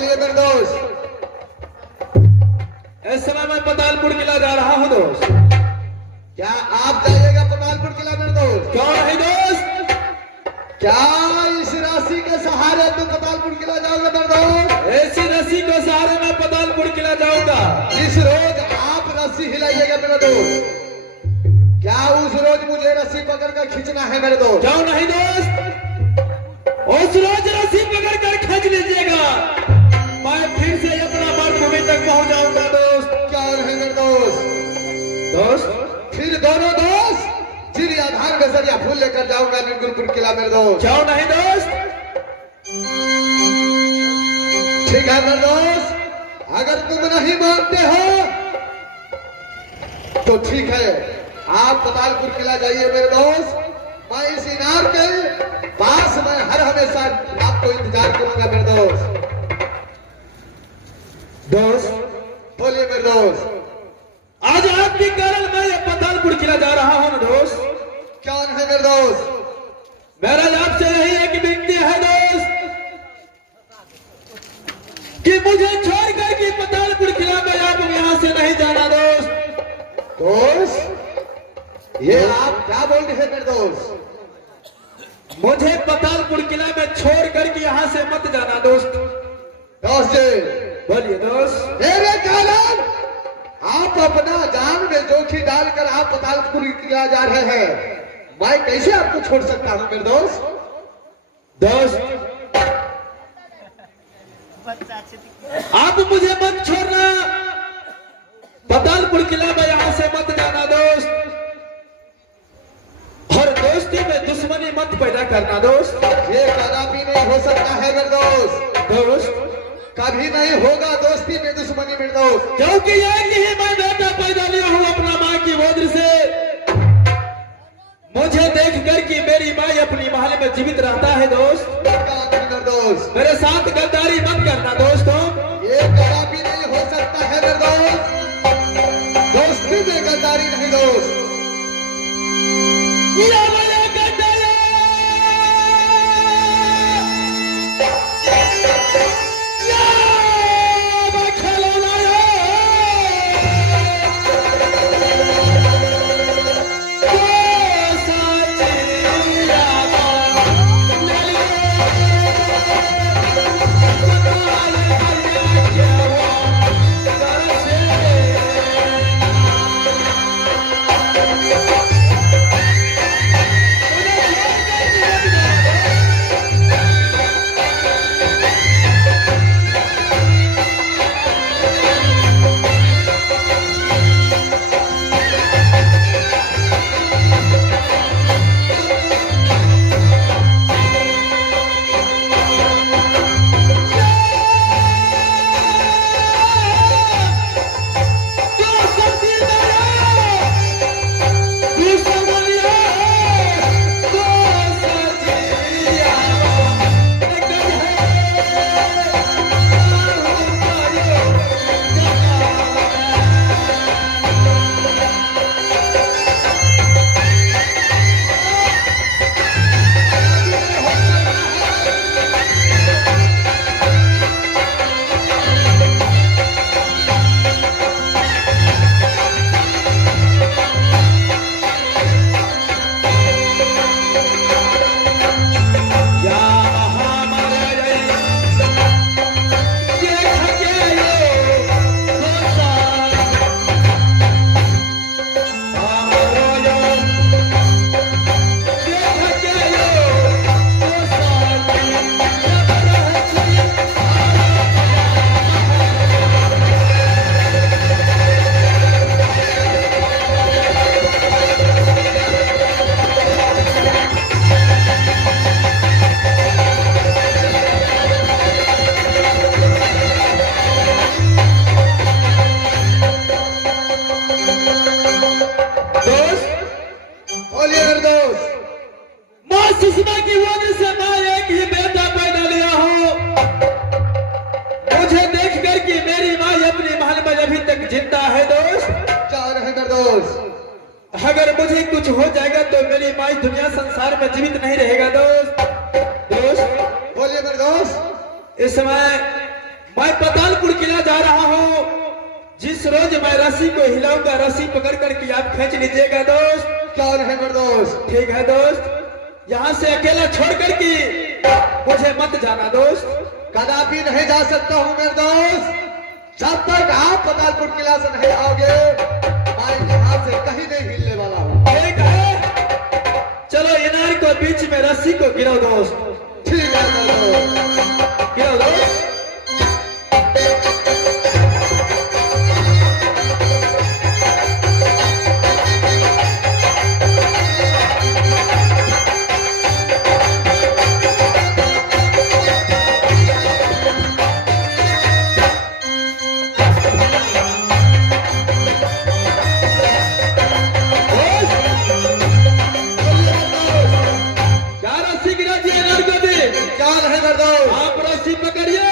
बोलिए मेरे दोस्त। इस समय मैं पतालपुर किला जा रहा हूँ दोस्त। क्या आप जाइएगा पतालपुर किला मेरे दोस्त? क्यों नहीं दोस्त? क्या इस राशि के सहारे तुम पतालपुर किला जाओगे मेरे दोस्त? ऐसी रस्सी के सहारे मैं पतालपुर किला जाऊंगा। जिस रोज आप रस्सी हिलाइएगा मेरे दोस्त, क्या उस रोज मुझे रस्सी पकड़ कर खींचना है मेरे दोस्त? क्यों नहीं दोस्त? उस रोज रस्सी पकड़ कर खींच लीजिएगा, मैं फिर से अपना मातृभूमि तक पहुंच जाऊंगा दोस्त। क्या है मेरे दोस्त? दोस्त फिर दोनों दोस्त चिड़ियाघर में सरिया फूल लेकर जाऊंगा निर्गुणपुर किला मेरे दोस्त। क्यों नहीं दोस्त? ठीक है मेरे दोस्त, अगर तुम नहीं मानते हो तो ठीक है, आप पतालपुर किला जाइए मेरे दोस्त। मैं इस इनार के पास में हर हमेशा आपको इंतजार करूंगा मेरे दोस्त। दोस्त बोलिए मेरे दोस्त। आज आपके कारण मैं ये पतालपुर किला जा रहा हूँ दोस्त। क्या है मेरे दोस्त? मेरा आपसे यही एक विनती है दोस्त कि मुझे छोड़कर कि पतालपुर किला में आप यहाँ से नहीं जाना दोस्त। दोस्त ये आप क्या बोल रहे हैं मेरे दोस्त? मुझे पतालपुर किला में छोड़ करके यहाँ से मत जाना दोस्त। दोस्त जी बोलिए दोस्त। मेरे कारण आप अपना जान में जोखिम डालकर आप पतालपुर किला जा रहे हैं, मैं कैसे आपको छोड़ सकता हूँ मेरे दोस्त? दोस्त आप मुझे मत छोड़ना, पतालपुर किला में यहाँ से मत जाना दोस्त। और दोस्ती में दुश्मनी मत पैदा करना दोस्त। ये कदापि नहीं हो सकता है मेरे दोस्त। दोस्त कभी नहीं होगा दोस्ती में दुश्मनी मेरे दोस्त। क्योंकि यही मैं बेटा पैदा लिया हूँ अपना माँ की गोद से। मुझे देख कर कि मेरी माँ अपनी महल में जीवित रहता है दोस्त। मेरे दोस्त मेरे साथ गद्दारी मत करना दोस्तों। ये कदापि नहीं हो सकता है मेरे दोस्त। दोस्ती में गद्दारी नहीं दोस्त। अगर मुझे कुछ हो जाएगा तो मेरी माँ इस दुनिया संसार में जीवित नहीं रहेगा दोस्त। दोस्त बोलिए मेरे दोस्त। इस समय मैं पतालपुर किला जा रहा हूँ। जिस रोज मैं रस्सी को हिलाऊंगा, रस्सी पकड़ करके आप खींच लीजिएगा दोस्त। कौन है मेरे दोस्त? ठीक है दोस्त, यहाँ से अकेला छोड़ करके मुझे मत जाना दोस्त। कदापि नहीं जा सकता हूँ मेरे दोस्त। जब तक आप पतालपुर किला से नहीं आओगे, मैं यहाँ से कहीं नहीं हिलने वाला हूँ। ठीक है, चलो इनार को बीच में रस्सी को गिरो दोस्त। ठीक है मेरे दोस्त। गिरो दोस्त। आप रस्सी पकड़िए,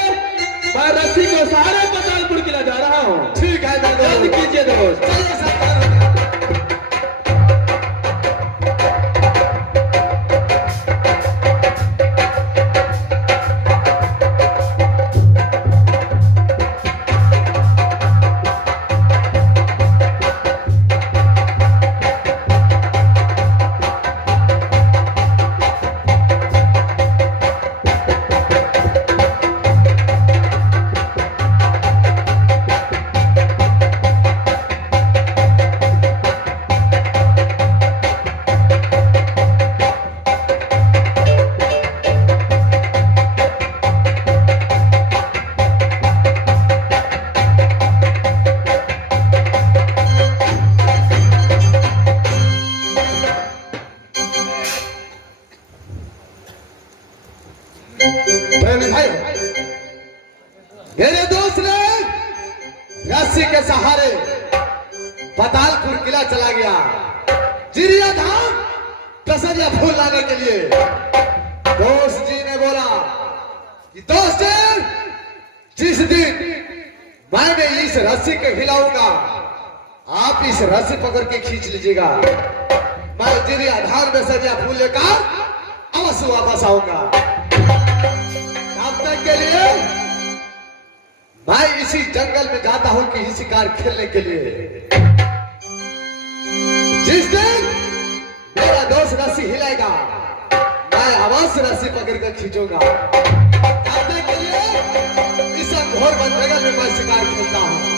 मैं रस्सी को सहारे पतालपुर किला जा रहा हूँ। ठीक है मेरे दोस्त। जल्द कीजिए दोस्त। चलिए सावधान हो जाइए। मेरे दोस्त ने रस्सी के सहारे पतालपुर किला चला गया, जिरिया धाम कसरिया फूल लाने के लिए। दोस्त जी ने बोला कि दोस्त जिस दिन मैंने इस रस्सी को हिलाऊंगा, आप इस रस्सी पकड़ के खींच लीजिएगा। मैं जिरिया धाम में सरिया फूल लेकर अवश्य वापस आऊंगा। तब तक के लिए मैं इसी जंगल में जाता हूं कि शिकार खेलने के लिए। जिस दिन मेरा दोस्त रस्सी हिलाएगा, मैं अवश्य रस्सी पकड़ कर खींचूंगा। तब तक के लिए इस घोर जंगल में मैं शिकार खेलता हूं।